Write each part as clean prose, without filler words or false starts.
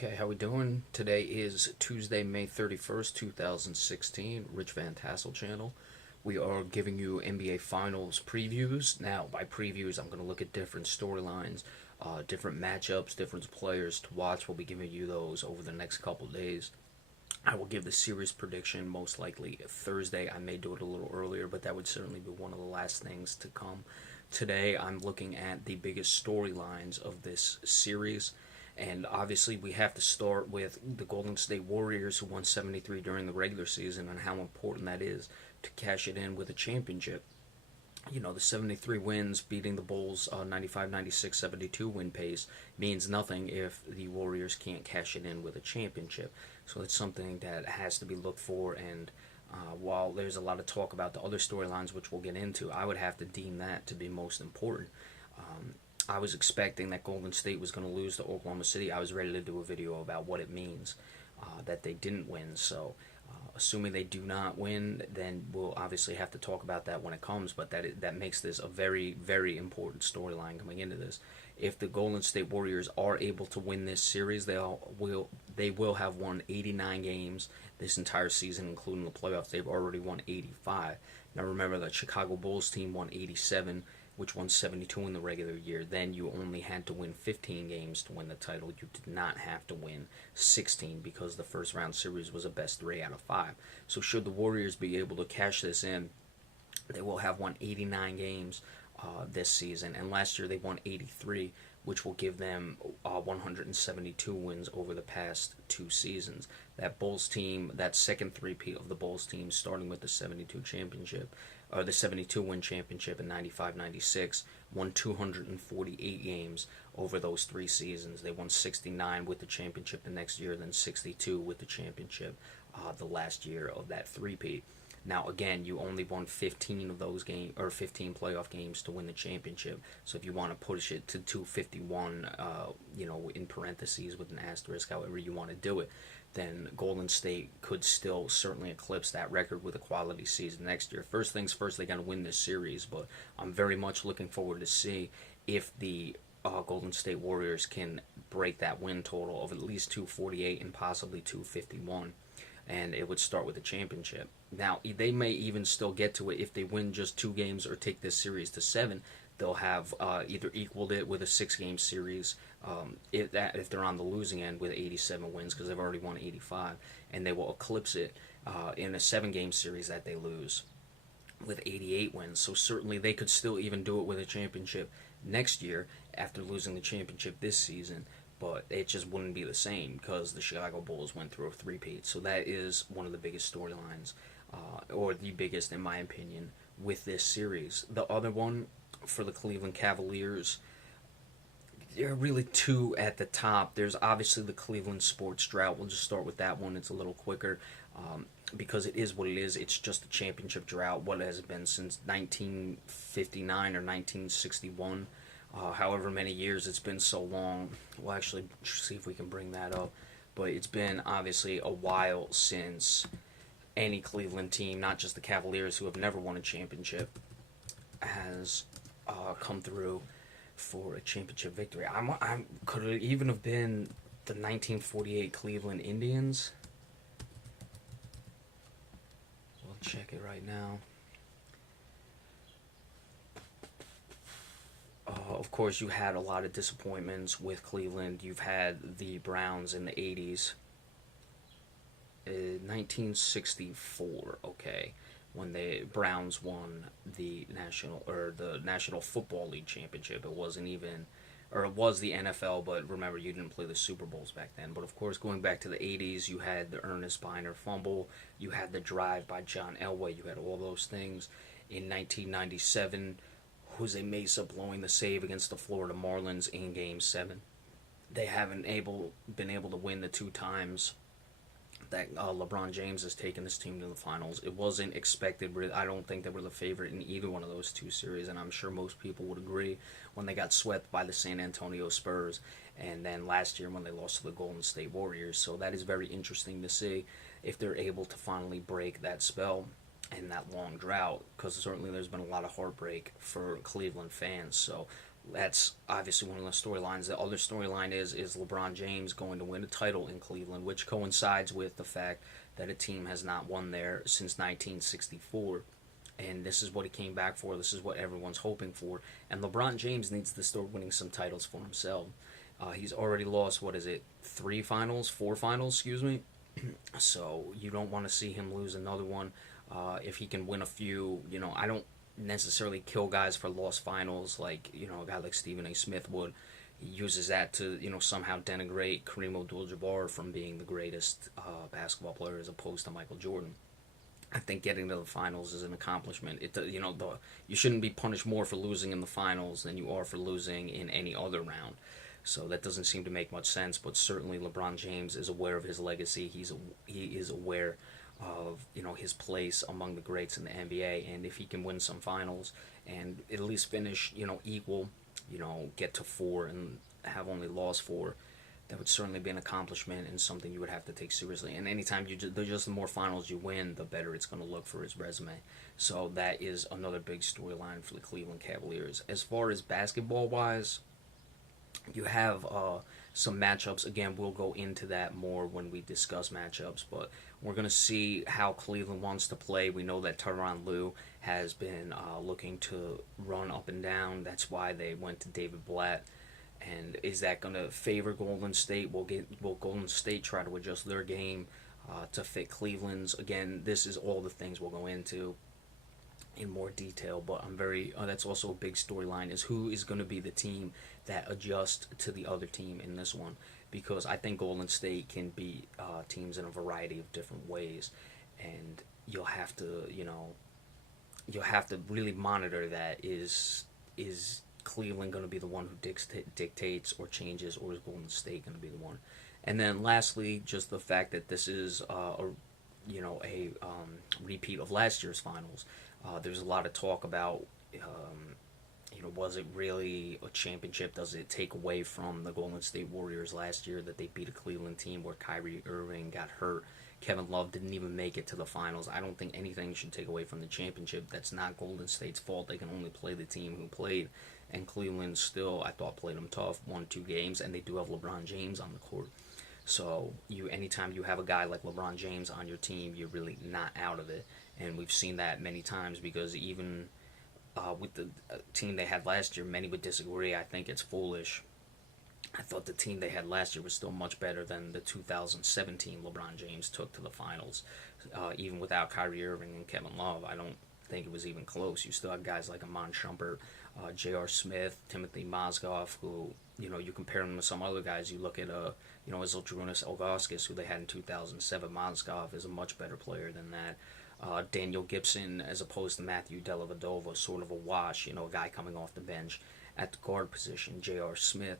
Okay, how we doing? Today is Tuesday, May 31st, 2016, Rich Van Tassel channel. We are giving you NBA Finals previews. Now, by previews, I'm going to look at different storylines, different matchups, different players to watch. We'll be giving you those over the next couple days. I will give the series prediction most likely Thursday. I may do it a little earlier, but that would certainly be one of the last things to come. Today, I'm looking at the biggest storylines of this series. And obviously, we have to start with the Golden State Warriors, who won 73 during the regular season, and how important that is to cash it in with a championship. You know, the 73 wins, beating the Bulls 95, 96, 72 win pace means nothing if the Warriors can't cash it in with a championship. So it's something that has to be looked for. And while there's a lot of talk about the other storylines, which we'll get into, I would have to deem that to be most important. I was expecting that Golden State was going to lose to Oklahoma City. I was ready to do a video about what it means that they didn't win. So, assuming they do not win, then we'll obviously have to talk about that when it comes. But that makes this a very, very important storyline coming into this. If the Golden State Warriors are able to win this series, they will have won 89 games this entire season, including the playoffs. They've already won 85. Now remember, the Chicago Bulls team won 87, which won 72 in the regular year. Then you only had to win 15 games to win the title. You did not have to win 16 because the first round series was a best 3 out of 5. So should the Warriors be able to cash this in, they will have won 89 games this season. And last year they won 83, which will give them 172 wins over the past 2 seasons. That Bulls team, that second three-peat of the Bulls team, starting with the 72 championship, or the 72 win championship in 95-96, won 248 games over those 3 seasons. They won 69 with the championship the next year, then 62 with the championship the last year of that three-peat. Now again, you only won 15 of those games, or 15 playoff games to win the championship. So if you want to push it to 251, in parentheses with an asterisk, however you want to do it, then Golden State could still certainly eclipse that record with a quality season next year. First things first, they got to win this series, but I'm very much looking forward to see if the Golden State Warriors can break that win total of at least 248 and possibly 251. And it would start with a championship. Now, they may even still get to it if they win just 2 games or take this series to 7. They'll have either equaled it with a 6-game series if they're on the losing end with 87 wins, because they've already won 85, and they will eclipse it in a 7-game series that they lose with 88 wins. So certainly they could still even do it with a championship next year after losing the championship this season. But it just wouldn't be the same because the Chicago Bulls went through a three-peat. So that is one of the biggest storylines, or the biggest in my opinion, with this series. The other one for the Cleveland Cavaliers, there are really 2 at the top. There's obviously the Cleveland sports drought. We'll just start with that one. It's a little quicker because it is what it is. It's just a championship drought. What has it been since 1959 or 1961? However many years it's been so long. We'll actually see if we can bring that up. But it's been obviously a while since any Cleveland team, not just the Cavaliers, who have never won a championship, has come through for a championship victory. Could it even have been the 1948 Cleveland Indians? We'll check it right now. Of course, you had a lot of disappointments with Cleveland. You've had the Browns in the 80s. 1964, okay, when the Browns won the National Football League championship. It wasn't even, or it was the NFL, but remember, you didn't play the Super Bowls back then. But of course, going back to the 80s, you had the Ernest Biner fumble, you had the drive by John Elway, you had all those things. In 1997, Jose Mesa blowing the save against the Florida Marlins in Game 7. They haven't been able to win the 2 times that LeBron James has taken this team to the finals. It wasn't expected. I don't think they were the favorite in either one of those 2 series, and I'm sure most people would agree when they got swept by the San Antonio Spurs, and then last year when they lost to the Golden State Warriors. So that is very interesting to see if they're able to finally break that spell and that long drought, because certainly there's been a lot of heartbreak for Cleveland fans. So That's obviously one of the storylines. The other storyline is LeBron James going to win a title in Cleveland, which coincides with the fact that a team has not won there since 1964. And this is what he came back for. This is what everyone's hoping for. And LeBron James needs to start winning some titles for himself. He's already lost, what is it, 4 finals, excuse me. So you don't want to see him lose another one. If he can win a few, I don't necessarily kill guys for lost finals like, a guy like Stephen A. Smith would. He uses that to, somehow denigrate Kareem Abdul-Jabbar from being the greatest basketball player as opposed to Michael Jordan. I think getting to the finals is an accomplishment. You shouldn't be punished more for losing in the finals than you are for losing in any other round. So that doesn't seem to make much sense. But certainly LeBron James is aware of his legacy. He is aware of his place among the greats in the NBA. And if he can win some finals and at least finish equal, get to 4 and have only lost 4, that would certainly be an accomplishment and something you would have to take seriously. And anytime the more finals you win, the better it's going to look for his resume. So that is another big storyline for the Cleveland Cavaliers. As far as basketball wise, you have some matchups. Again, we'll go into that more when we discuss matchups, but we're going to see how Cleveland wants to play. We know that Tyronn Lue has been looking to run up and down. That's why they went to David Blatt. And is that going to favor Golden State? Will Golden State try to adjust their game to fit Cleveland's? Again, this is all the things we'll go into in more detail, but I'm very that's also a big storyline, is who is going to be the team that adjusts to the other team in this one, because I think Golden State can beat teams in a variety of different ways, and you'll have to really monitor that. Is Cleveland going to be the one who dictates or changes, or is Golden State going to be the one? And then lastly, just the fact that this is a repeat of last year's finals. There's a lot of talk about, was it really a championship? Does it take away from the Golden State Warriors last year that they beat a Cleveland team where Kyrie Irving got hurt? Kevin Love didn't even make it to the finals. I don't think anything should take away from the championship. That's not Golden State's fault. They can only play the team who played. And Cleveland still, I thought, played them tough, won 2 games, and they do have LeBron James on the court. So anytime you have a guy like LeBron James on your team, you're really not out of it. And we've seen that many times, because even with the team they had last year, many would disagree. I think it's foolish. I thought the team they had last year was still much better than the 2017 LeBron James took to the finals. Even without Kyrie Irving and Kevin Love, I don't think it was even close. You still have guys like Amon Shumpert, J.R. Smith, Timothy Mozgov, who, you compare them to some other guys. You look at, Zydrunas Ilgauskas, who they had in 2007. Mozgov is a much better player than that. Daniel Gibson, as opposed to Matthew Dellavedova, sort of a wash, a guy coming off the bench at the guard position. J.R. Smith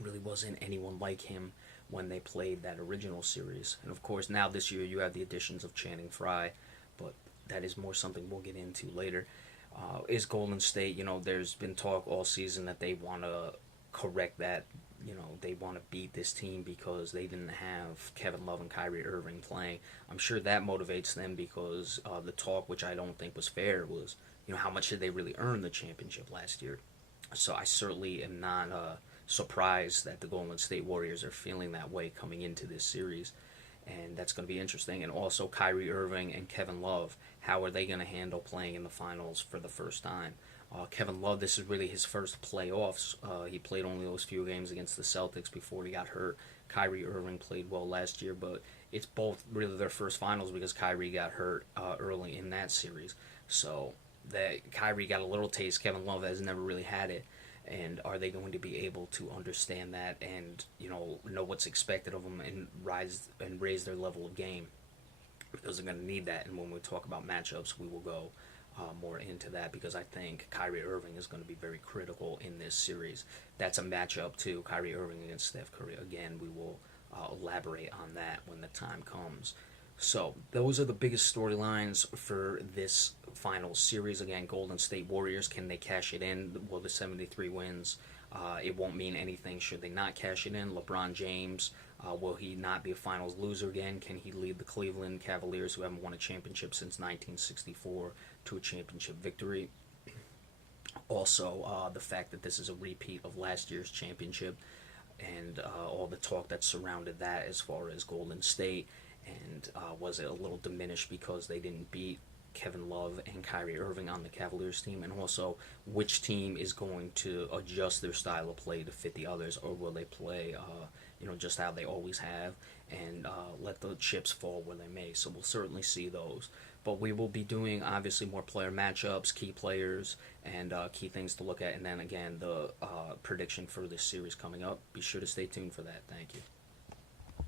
really wasn't anyone like him when they played that original series. And of course, now this year you have the additions of Channing Frye, but that is more something we'll get into later. Is Golden State, there's been talk all season that they want to correct that. They want to beat this team because they didn't have Kevin Love and Kyrie Irving playing. I'm sure that motivates them, because the talk, which I don't think was fair, was, how much did they really earn the championship last year? So I certainly am not surprised that the Golden State Warriors are feeling that way coming into this series. And that's going to be interesting. And also Kyrie Irving and Kevin Love, how are they going to handle playing in the finals for the first time? Kevin Love, this is really his first playoffs. He played only those few games against the Celtics before he got hurt. Kyrie Irving played well last year, but it's both really their first finals because Kyrie got hurt early in that series. So that Kyrie got a little taste. Kevin Love has never really had it. And are they going to be able to understand that and know what's expected of them and raise their level of game? Because they're going to need that. And when we talk about matchups, we will go more into that, because I think Kyrie Irving is going to be very critical in this series. That's a matchup too, Kyrie Irving against Steph Curry. Again, we will elaborate on that when the time comes. So those are the biggest storylines for this final series. Again, Golden State Warriors, can they cash it in? Will the 73 wins? It won't mean anything should they not cash it in. LeBron James, will he not be a finals loser again? Can he lead the Cleveland Cavaliers, who haven't won a championship since 1964, to a championship victory? Also, the fact that this is a repeat of last year's championship, and all the talk that surrounded that as far as Golden State, and was it a little diminished because they didn't beat Kevin Love and Kyrie Irving on the Cavaliers team, and also which team is going to adjust their style of play to fit the others, or will they play, just how they always have, and let the chips fall where they may. So we'll certainly see those. But we will be doing obviously more player matchups, key players, and key things to look at, and then again the prediction for this series coming up. Be sure to stay tuned for that. Thank you.